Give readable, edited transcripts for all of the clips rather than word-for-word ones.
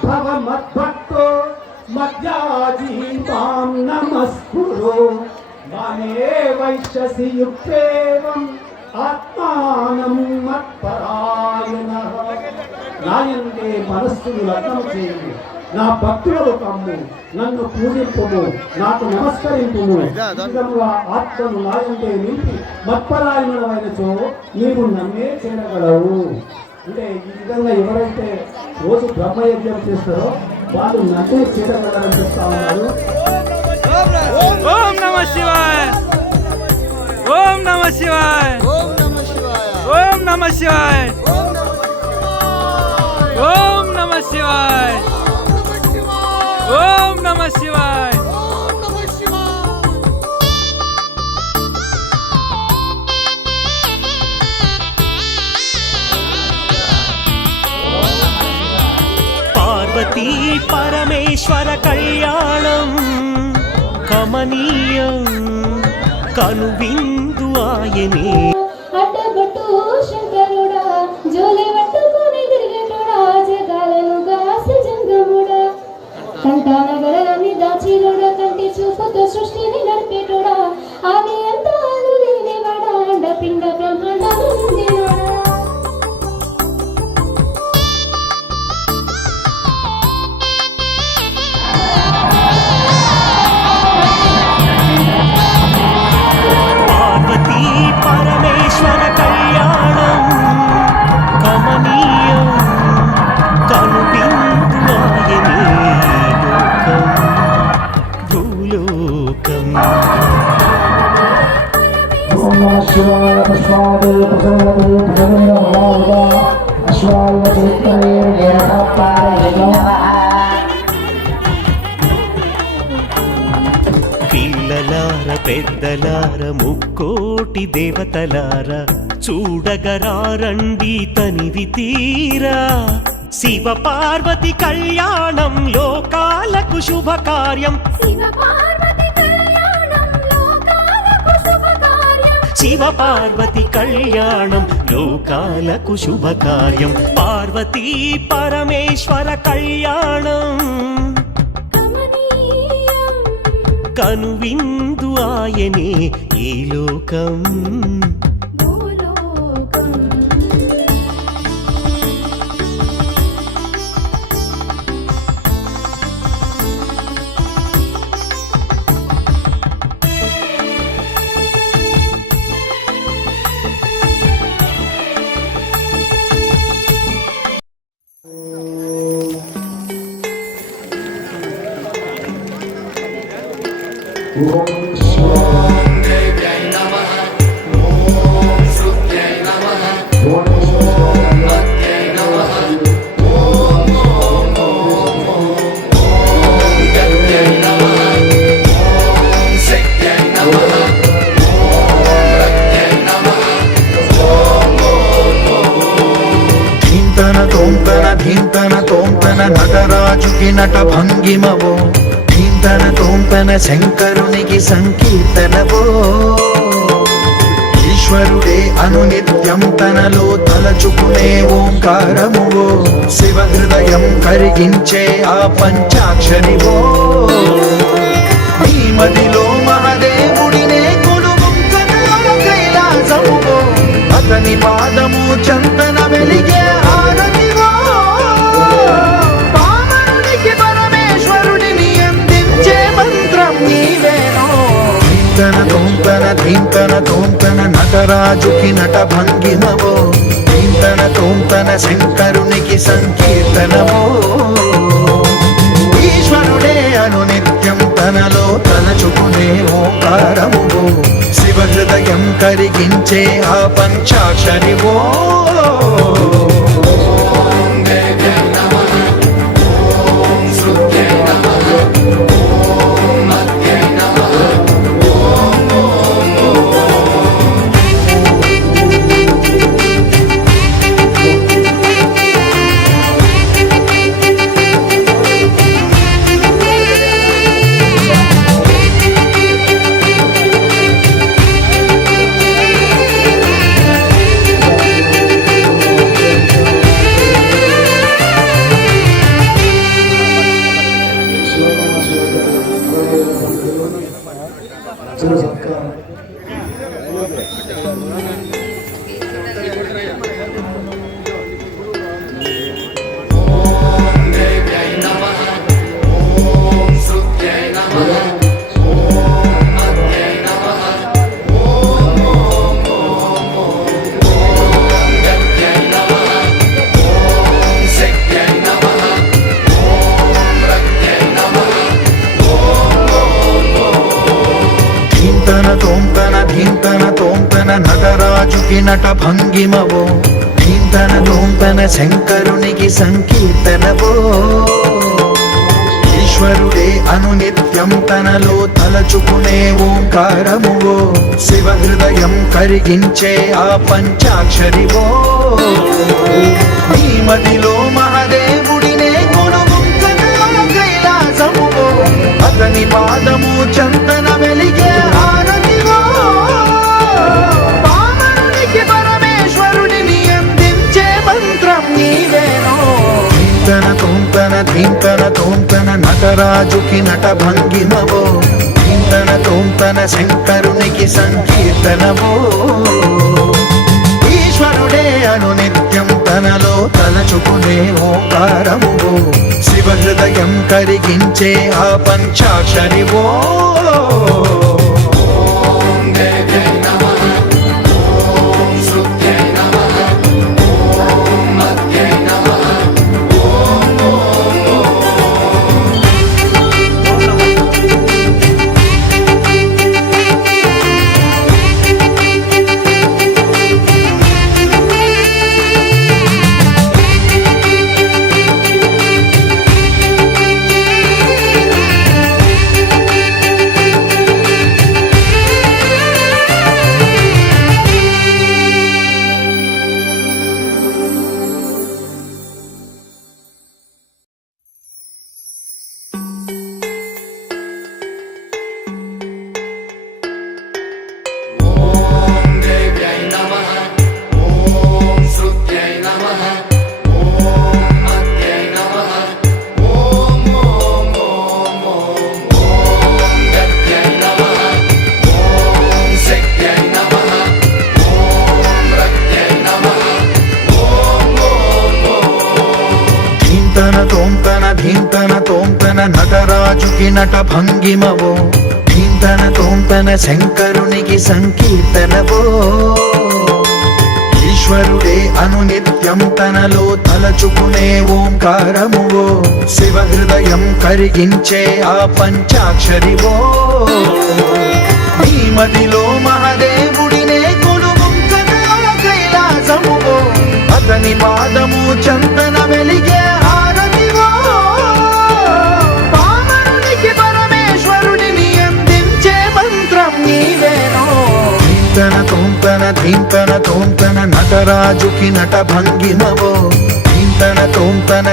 भवमद्भक्तो मध्याजीतां नमस्कुरु माने वैश्यसि युक्तेवम् आत्मानं मत्परायणः నాయందే మనస్సును లగ్నం చేయండి నా భక్తులకు కమ్ము నన్ను పూజింపుము నాకు నమస్కరింపుము విధముగా ఆత్మను నాయందే నింపి మత్పరాయణమైనచో నీవు నన్నే చేరగలవు. అంటే ఈ విధంగా ఎవరైతే రోజు బ్రహ్మయజ్ఞం చేస్తారో వాళ్ళు నన్నే చేరగలరని చెప్తా ఉన్నారు. ఓం నమః శివాయ, ఓం నమః శివాయ, ఓం నమః శివాయ, ఓం నమః శివాయ. ఓం నమ శివాయ. పార్వతీ పరమేశ్వర కళ్యాణం కమనీయం కనువిందు ఆయనే. అడ్డబట్టు శంకరుడా జోలి పట్టుకొని తిరిగేటోడా జగాలను గాసి జంగముడా కంటానగరాన్ని దాచిలోడా కంటి చూపుతో సృష్టిని నడిపేటోడా ఆది అంతాలు లేనివాడా అండపిండ బ్రహ్మాండాలు నిండినోడా. పార్వతీ పరమేశ్వర కళ్యాణం కమనీయం కనువిందు ఆయనే. లోకం భూలోకం. ఓం నమః శివాయ. తస్మాత్ ప్రసన్నతే ప్రసన్నమలాయుధ అశ్వాయ చైతన్యే నిరతాపాయ నమః. పిల్లలార పెద్దలార ముక్కోటి దేవతలార చూడగరారండి తనివి తీరా. శివ పార్వతి కళ్యాణం లోకాలకు శుభకార్యం. శివ పార్వతి కళ్యాణం లోకాలకు శుభకార్యం. శివ పార్వతి కళ్యాణం లోకాలకు శుభకార్యం. పార్వతీ పరమేశ్వర కళ్యాణం కమనీయం కనువిందు ఆయనే. ఈ లోకం భూలోకం. ఓం శివాయ. ధీంతన తోంతన ధీంతన తోంతన నటరాజుకి నట భంగిమవో. ధీంతన తోంతన శంకరునికి సంకీర్తనవో. ఈశ్వరుడే అనునిత్యం తనలో తలచుకునే ఓంకారమువో. శివ హృదయం కరిగించే ఆ పంచాక్షరివో. ఈ మదిలో మహదేవుడినే కొలువుంచగా కైలాసమువో. అతని పాదము చందన వెలిగే హారతివో. పావనునికి పరమేశ్వరుడిని అందించే మంత్రం నీవేనో. ధీంతన తోంతన ధీంతన తోంతన నటరాజుకి నట భంగిమవో. ధీంతన తోంతన శంకరునికి సంకీర్తనవో. ఈశ్వరుడే అనునిత్యం తనలో తలచుకునే ఓంకారమువో. శివ హృదయం కరిగించే ఆ పంచాక్షరివో. నటరాజుకి నట భంగిమవో. ధీంతన ధూంతన శంకరునికి సంకీర్తనవో. ఈశ్వరుడే అనునిత్యం తనలో తలచుకునే ఓంకారమువో శివ హృదయం కరిగించే ఆ పంచాక్షరివో నీ మదిలో మహాదేవుడినే కొలుగుంచగా కైలాసమువో అతని పాదము చందన వెలిగే హారతివో పామరునికి పరమేశ్వరుడిని అందించే మంత్రం నీవేనో ధీంతన తోంతన నటరాజుకి నట భంగిమవో ధీంతన శంకరునికి సంకీర్తనవో ఈశ్వరుడే అనునిత్యం తనలో తలచుకునే ఓంకారమువో శివ హృదయం కరిగించే ఆ పంచాక్షరివో ధీంతన తోంతన నటరాజుకి నట భంగిమవో ధీంతన శంకరునికి సంకీర్తనవో ఈశ్వరుడే అనునిత్యం తనలో తలచుకునే ఓంకారమువో శివ హృదయం కరిగించే ఆ పంచాక్షరివో నీ మదిలో మహాదేవుడినే కొలుగుంచగా కైలాసమువో అతని పాదము చందన వెలిగే హారతివో పామరునికి పరమేశ్వరుడిని అందించే మంత్రం నీవేనో ధీంతన తోంతన నటరాజుకి నట భంగిమవో ధీంతన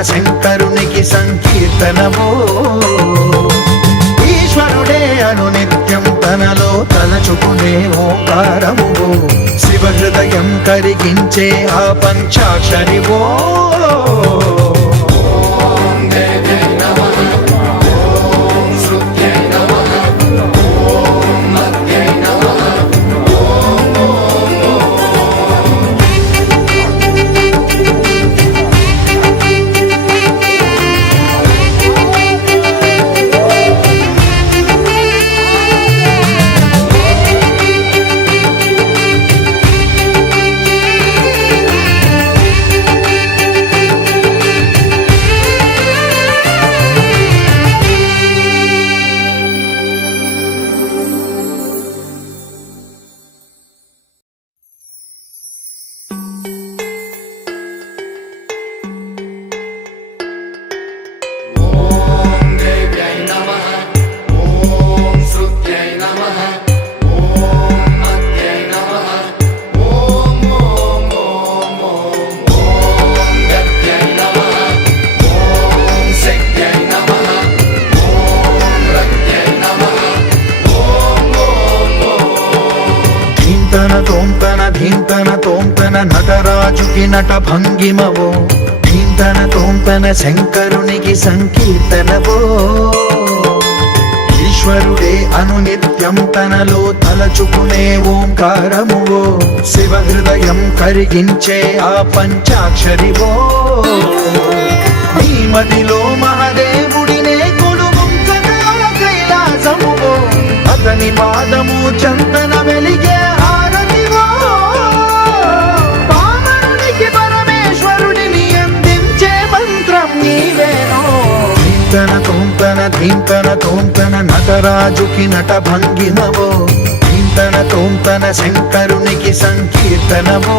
శంకరునికి సంకీర్తనవో ఈశ్వరుడే అనునిత్యం తనలో తలచుకునే ఓంకారమువో శివ హృదయం కరిగించే ఆ పంచాక్షరివో ధీంతన తోంతన నటరాజుకి నట భంగిమవో ధీంతన శంకరునికి సంకీర్తనవో ఈశ్వరుడే అనునిత్యం తనలో తలచుకునే ఓంకారమువో శివ హృదయం కరిగించే ఆ పంచాక్షరివో నీ మదిలో మహాదేవుడినే కొలుగుంచగా కైలాసమువో అతని పాదము చందన వెలిగే హారతివో పామరునికి పరమేశ్వరుడిని అందించే మంత్రం నీవేనో ధీంతన తోంతన నటరాజుకి నట భంగిమవో ధీంతన శంకరునికి సంకీర్తనవో